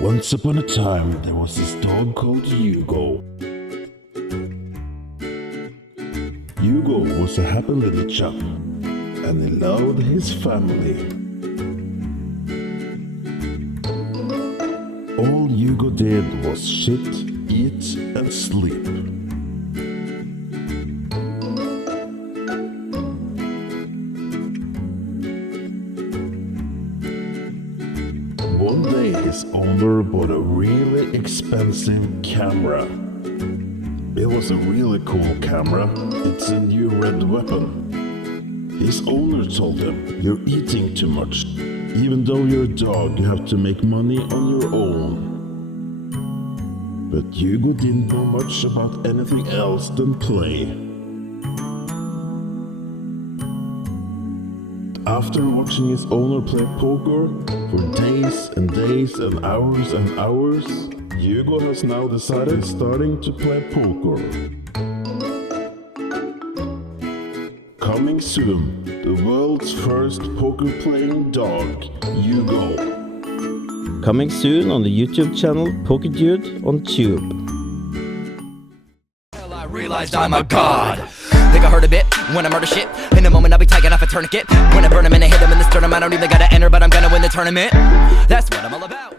Once upon a time, there was this dog called Hugo. Hugo was a happy little chap, and he loved his family. All Hugo did was sit, eat, and sleep. One day his owner bought a really expensive camera. It was a really cool camera. It's a new red weapon. His owner told him, "You're eating too much. Even though you're a dog, you have to make money on your own." But Hugo didn't know much about anything else than play. After watching his owner play poker for days and days and hours, Hugo has now decided starting to play poker. Coming soon, the world's first poker-playing dog, Hugo. Coming soon on the YouTube channel PokerDudeOnTube. I realized I'm a god. Think I heard a bit when I murder shit. In a moment I'll be taking off a tourniquet. When I burn him and I hit him in the sternum, I don't even gotta enter, but I'm gonna win the tournament. That's what I'm all about.